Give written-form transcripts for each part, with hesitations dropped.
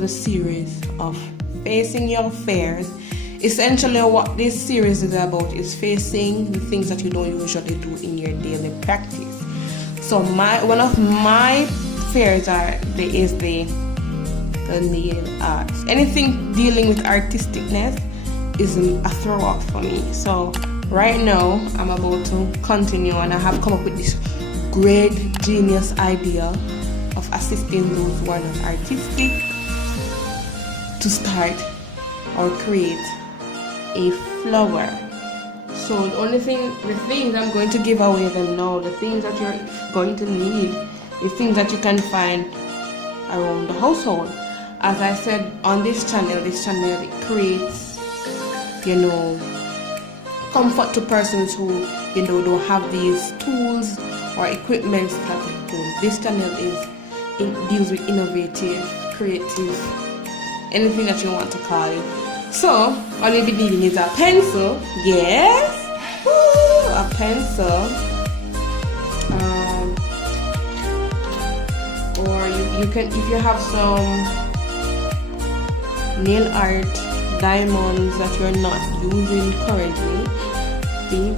the series of facing your fears. Essentially what this series is about is facing the things that you don't usually do in your daily practice. So one of my fears is the nail art. Anything dealing with artisticness is a throw off for me. So right now I'm about to continue, and I have come up with this great genius idea of assisting those who are not artistic to start or create a flower. So the things I'm going to give away them now, the things that you're going to need, the things that you can find around the household. As I said, on this channel it creates, comfort to persons who, don't have these tools or equipment at home. This channel deals with innovative, creative, anything that you want to call it. So all you'll be needing is a pencil. Yes, woo, a pencil. Or you can, if you have some nail art diamonds that you're not using currently.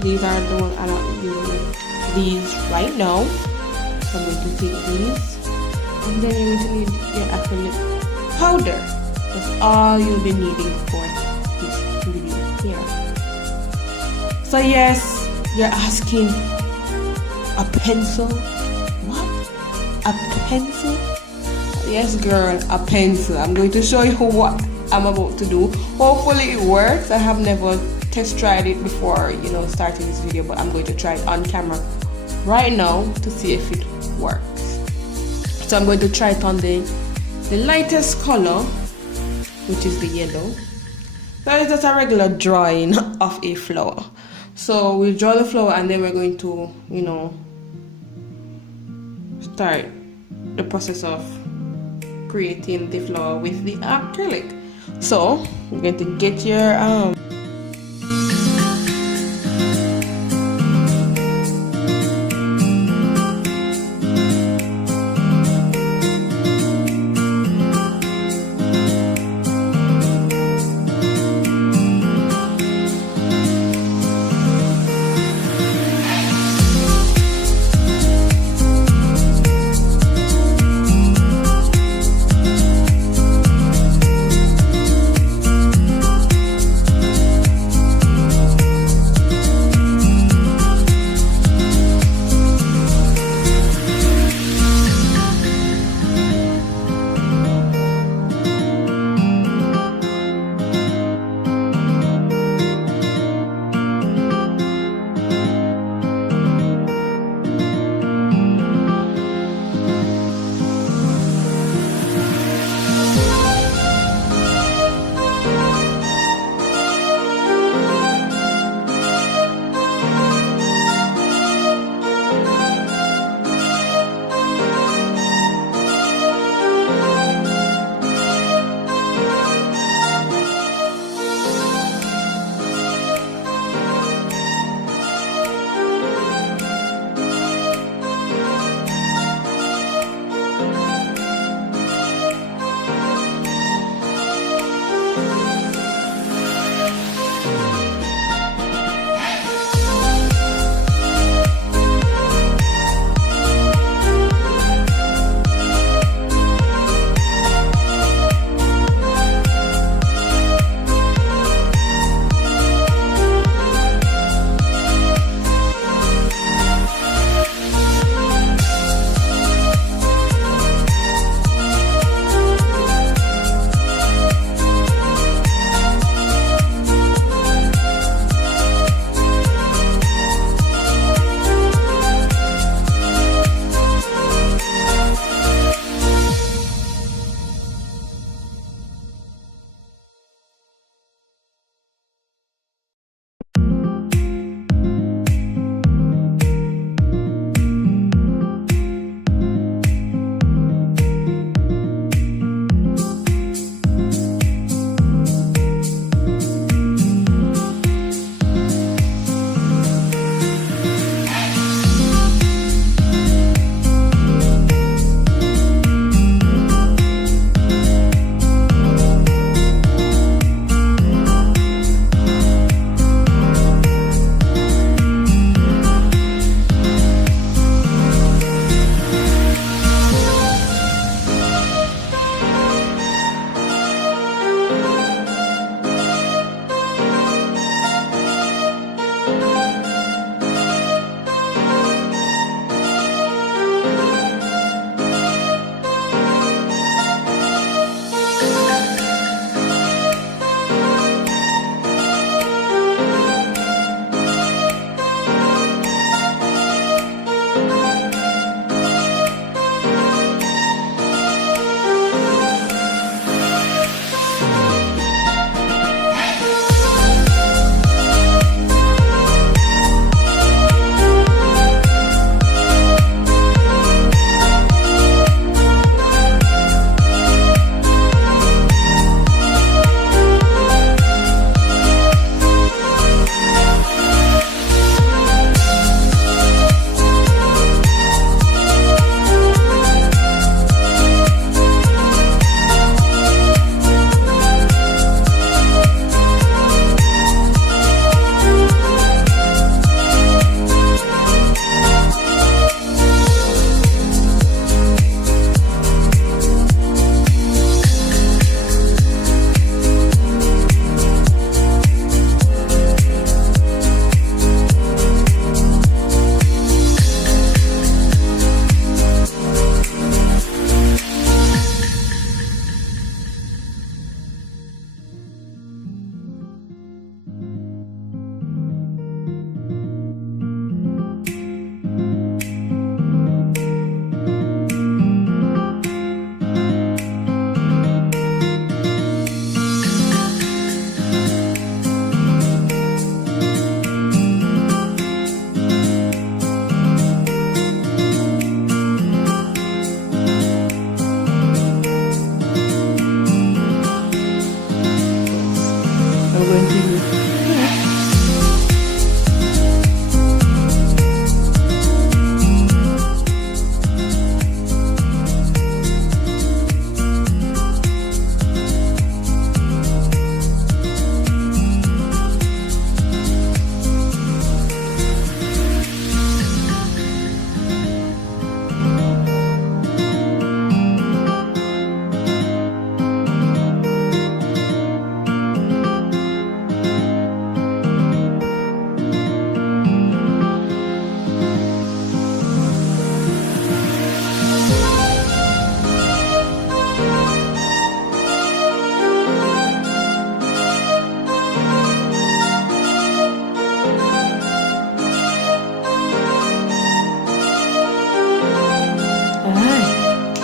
These are the ones I'm not using these right now. So I'm going to take these, and then you're going to need your acrylic powder. That's all you'll be needing for this video here. So yes, you're asking, a pencil? What? A pencil? Yes girl, a pencil. I'm going to show you what I'm about to do. Hopefully it works. I have never test tried it before, starting this video, but I'm going to try it on camera right now to see if it works. So I'm going to try it on the lightest color, which is the yellow. So it's just a regular drawing of a flower. So we'll draw the flower, and then we're going to, start the process of creating the flower with the acrylic. So you're going to get your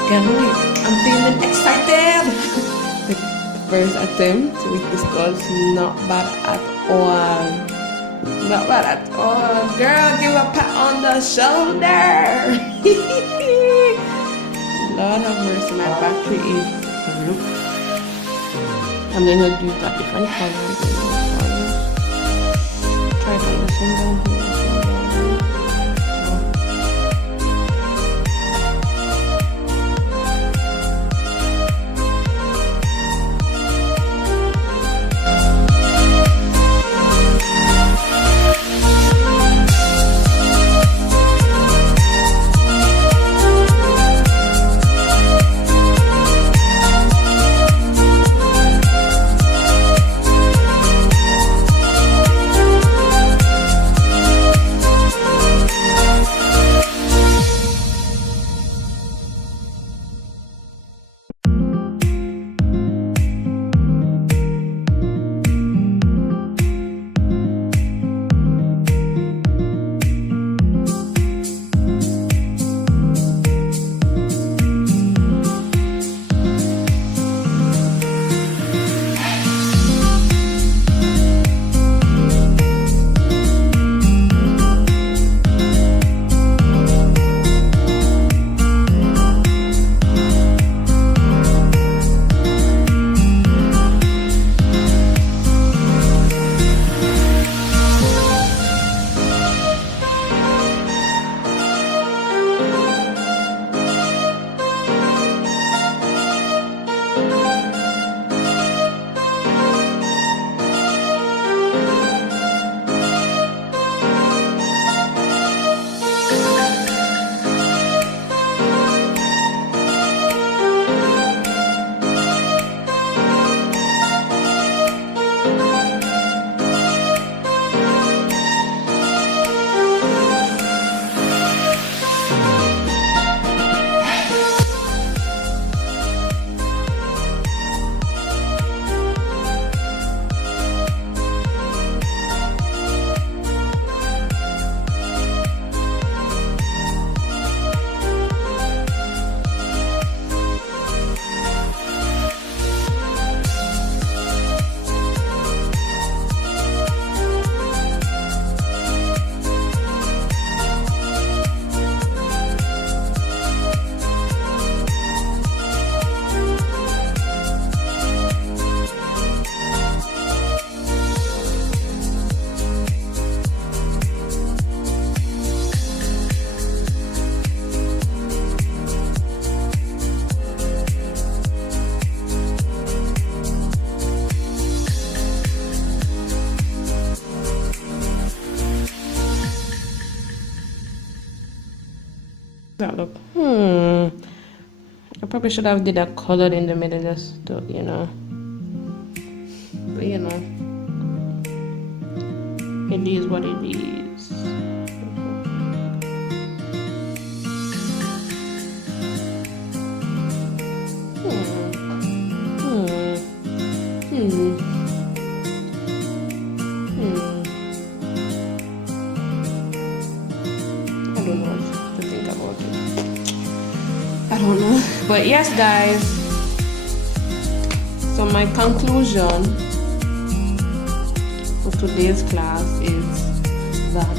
Can't wait. I'm feeling excited. The first attempt with this was not bad at all. Not bad at all. Girl, give a pat on the shoulder. Lord have mercy, my battery is look. I'm gonna do that different colors. Try to this one down here. That look. I probably should have did that colored in the middle just to, you know. But you know, it is what it is. I don't know what to think about it. I don't know. But yes, guys. So my conclusion for today's class is that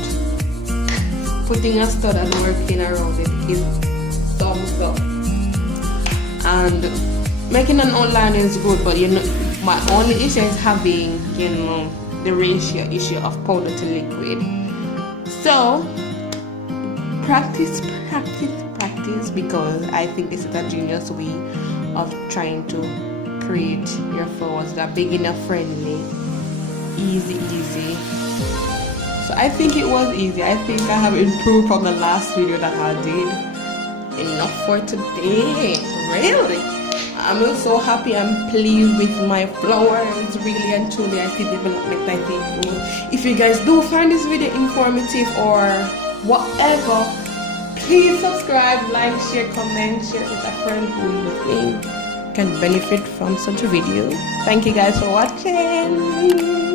putting a stud and working around it is thumbs up. And making an outline is good, but you know, my only issue is having, you know, the ratio issue of powder to liquid. So practice, because I think this is a genius way of trying to create your flowers that beginner friendly, easy. So I think it was easy. I think I have improved from the last video that I did. Enough for today, really. I'm so happy and pleased with my flowers, really and truly. I see development. I think if you guys do find this video informative or whatever, please subscribe, like, share, comment, share with a friend who you think can benefit from such a video. Thank you guys for watching.